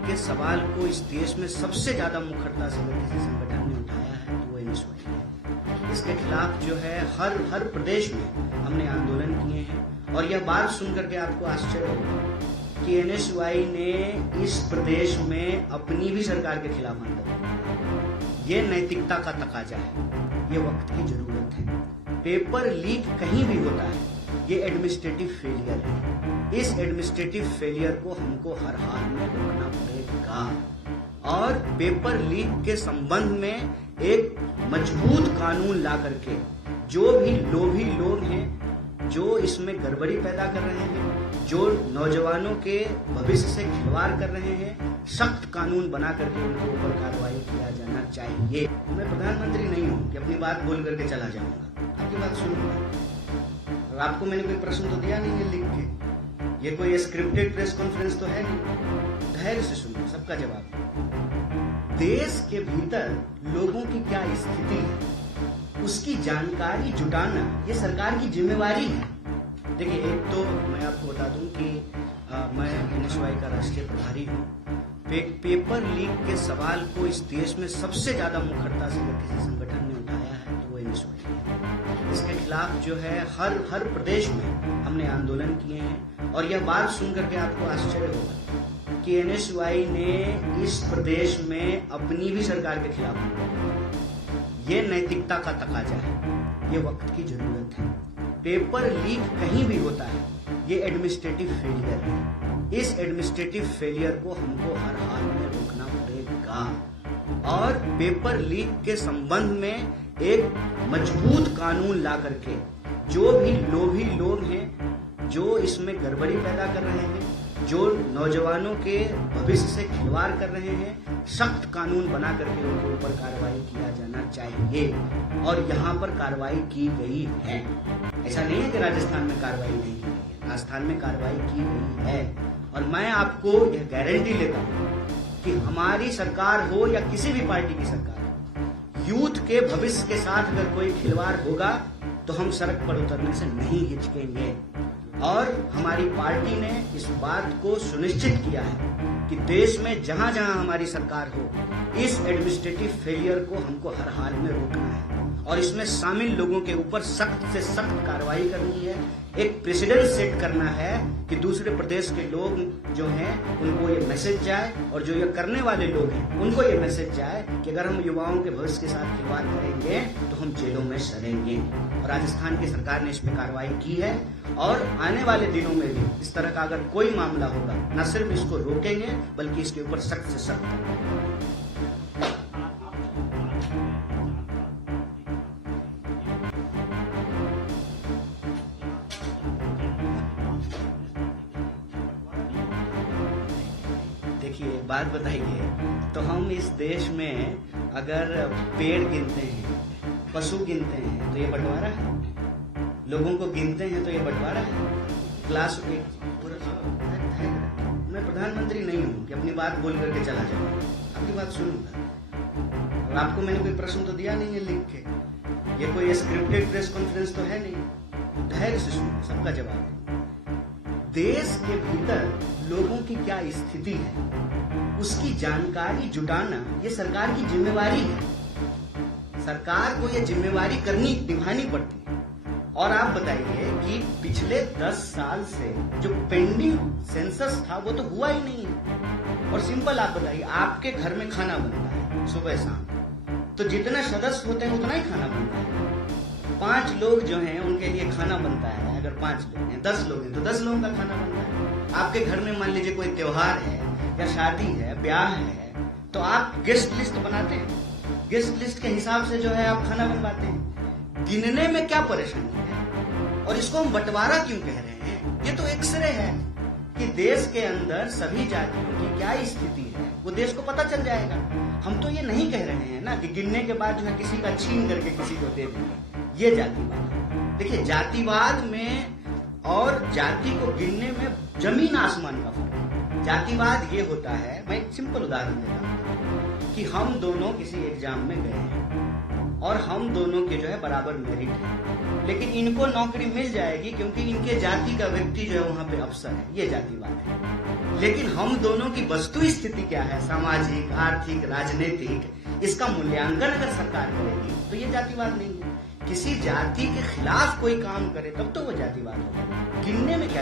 के सवाल को इस देश में सबसे ज्यादा मुखरता से अगर किसी संगठन ने उठाया है तो वो एनएसयूआई है। इसके खिलाफ जो है हर प्रदेश में हमने आंदोलन किए हैं और यह बात सुन करके आपको आश्चर्य होगा कि एनएसयूआई ने इस प्रदेश में अपनी भी सरकार के खिलाफ आंदोलन किया। ये नैतिकता का तकाजा है, ये वक्त की जरूरत है। पेपर लीक कहीं भी होता है, ये एडमिनिस्ट्रेटिव फेलियर है। इस एडमिनिस्ट्रेटिव फेलियर को हमको हर हाल में रोकना पड़ेगा और पेपर लीक के संबंध में एक मजबूत कानून ला करके जो भी लोभी लोग हैं, जो इसमें गड़बड़ी पैदा कर रहे हैं, जो नौजवानों के भविष्य से खिलवाड़ कर रहे हैं, सख्त कानून बना करके उनके ऊपर कार्रवाई किया जाना चाहिए। मैं प्रधानमंत्री नहीं हूं कि अपनी बात बोल करके चला जाऊंगा, आपकी बात सुनूंगा। और आपको मैंने कोई प्रश्न तो दिया नहीं है लिख के, ये कोई स्क्रिप्टेड प्रेस कॉन्फ्रेंस तो है नहीं। धैर्य से सुनिए, सबका जवाब। देश के भीतर लोगों की क्या स्थिति है, उसकी जानकारी जुटाना ये सरकार की जिम्मेवारी है। देखिए, एक तो मैं आपको बता दूं कि मैं एनएसयूआई का राष्ट्रीय प्रभारी हूं। पेपर लीक के सवाल को इस देश में सबसे ज्यादा मुखरता से अगर किसी संगठन ने उठाया है तो वो एनएसयूआई है। इसके खिलाफ जो है हर प्रदेश में हमने आंदोलन किए हैं और यह बात सुन करके आपको आश्चर्य होगा कि एनएसयूआई ने इस प्रदेश में अपनी भी सरकार के खिलाफ आंदोलन किया। ये नैतिकता का तकाजा है, ये वक्त की जरूरत है। पेपर लीक कहीं भी होता है, ये एडमिनिस्ट्रेटिव फेलियर है। इस एडमिनिस्ट्रेटिव फेलियर को हमको हर हाल में रोकना पड़ेगा और पेपर लीक के संबंध में एक मजबूत कानून ला करके जो भी लोभी लोग हैं, जो इसमें गड़बड़ी पैदा कर रहे हैं, जो नौजवानों के भविष्य से खिलवाड़ कर रहे हैं, सख्त कानून बना करके उनके ऊपर कार्रवाई किया जाना चाहिए और यहाँ पर कार्रवाई की गई है। ऐसा नहीं है कि राजस्थान में कार्रवाई नहीं की गई है, राजस्थान में कार्रवाई की गई है और मैं आपको यह गारंटी लेता हूँ कि हमारी सरकार हो या किसी भी पार्टी की सरकार हो, यूथ के भविष्य के साथ अगर कोई खिलवाड़ होगा तो हम सड़क पर उतरने से नहीं हिचकेंगे। और हमारी पार्टी ने इस बात को सुनिश्चित किया है कि देश में जहां जहां हमारी सरकार हो, इस एडमिनिस्ट्रेटिव फेलियर को हमको हर हाल में रोकना है और इसमें शामिल लोगों के ऊपर सख्त से सख्त कार्रवाई करनी है। एक प्रेसिडेंट सेट करना है कि दूसरे प्रदेश के लोग जो हैं उनको ये मैसेज जाए और जो ये करने वाले लोग हैं उनको ये मैसेज जाए कि अगर हम युवाओं के भविष्य के साथ खिलवाड़ करेंगे तो हम जेलों में सड़ेंगे। और राजस्थान की सरकार ने इस पर कार्रवाई की है और आने वाले दिनों में भी इस तरह का अगर कोई मामला होगा, न सिर्फ इसको रोकेंगे बल्कि इसके ऊपर सख्त से सख्त करेंगे। देखिए, बात बताइए, तो हम इस देश में अगर पेड़ गिनते हैं, पशु गिनते हैं तो ये बंटवारा है, लोगों को गिनते हैं तो ये बंटवारा है। क्लास मैं प्रधानमंत्री नहीं हूं कि अपनी बात बोल करके चला जाऊंगा, आपकी बात सुनूंगा। और आपको मैंने कोई प्रश्न तो दिया नहीं है लिख के, ये कोई स्क्रिप्टेड प्रेस कॉन्फ्रेंस तो है नहीं। धैर्य से सुनिए, सबका जवाब। देश के भीतर लोगों की क्या स्थिति है, उसकी जानकारी जुटाना ये सरकार की जिम्मेवारी है। सरकार को ये जिम्मेवारी निभानी पड़ती है। और आप बताइए कि पिछले 10 साल से जो पेंडिंग सेंसस था वो तो हुआ ही नहीं है। और सिंपल आप बताइए, आपके घर में खाना बनता है सुबह शाम, तो जितने सदस्य होते हैं उतना ही खाना बनता है। 5 लोग जो हैं उनके लिए खाना बनता है। अगर 5 लोग हैं, 10 लोग हैं तो 10 लोगों का खाना बनता है। आपके घर में मान लीजिए कोई त्योहार है या शादी है, ब्याह है, तो आप गेस्ट लिस्ट बनाते हैं, गेस्ट लिस्ट के हिसाब से जो है आप खाना बनवाते हैं। गिनने में क्या परेशानी है और इसको हम बंटवारा क्यों कह रहे हैं? ये तो एक्सरे है कि देश के अंदर सभी जातियों की क्या स्थिति है वो देश को पता चल जाएगा। हम तो ये नहीं कह रहे हैं ना कि गिनने के बाद जो है किसी का छीन करके किसी को दे देंगे, ये जातिवाद। देखिए, जातिवाद में और जाति को गिनने में जमीन आसमान का फर्क है। जातिवाद ये होता है, मैं एक सिंपल उदाहरण देता हूँ कि हम दोनों किसी एग्जाम में गए हैं, और हम दोनों के जो है बराबर मेरिट है, लेकिन इनको नौकरी मिल जाएगी क्योंकि इनके जाति का व्यक्ति जो है वहां पे अफसर है, ये जातिवाद है। लेकिन हम दोनों की वस्तु स्थिति क्या है, सामाजिक, आर्थिक, राजनीतिक, इसका मूल्यांकन अगर सरकार करेगी तो ये जातिवाद नहीं है। किसी जाति के खिलाफ कोई काम करे तब तो वो जातिवाद होगा। गिनने में क्या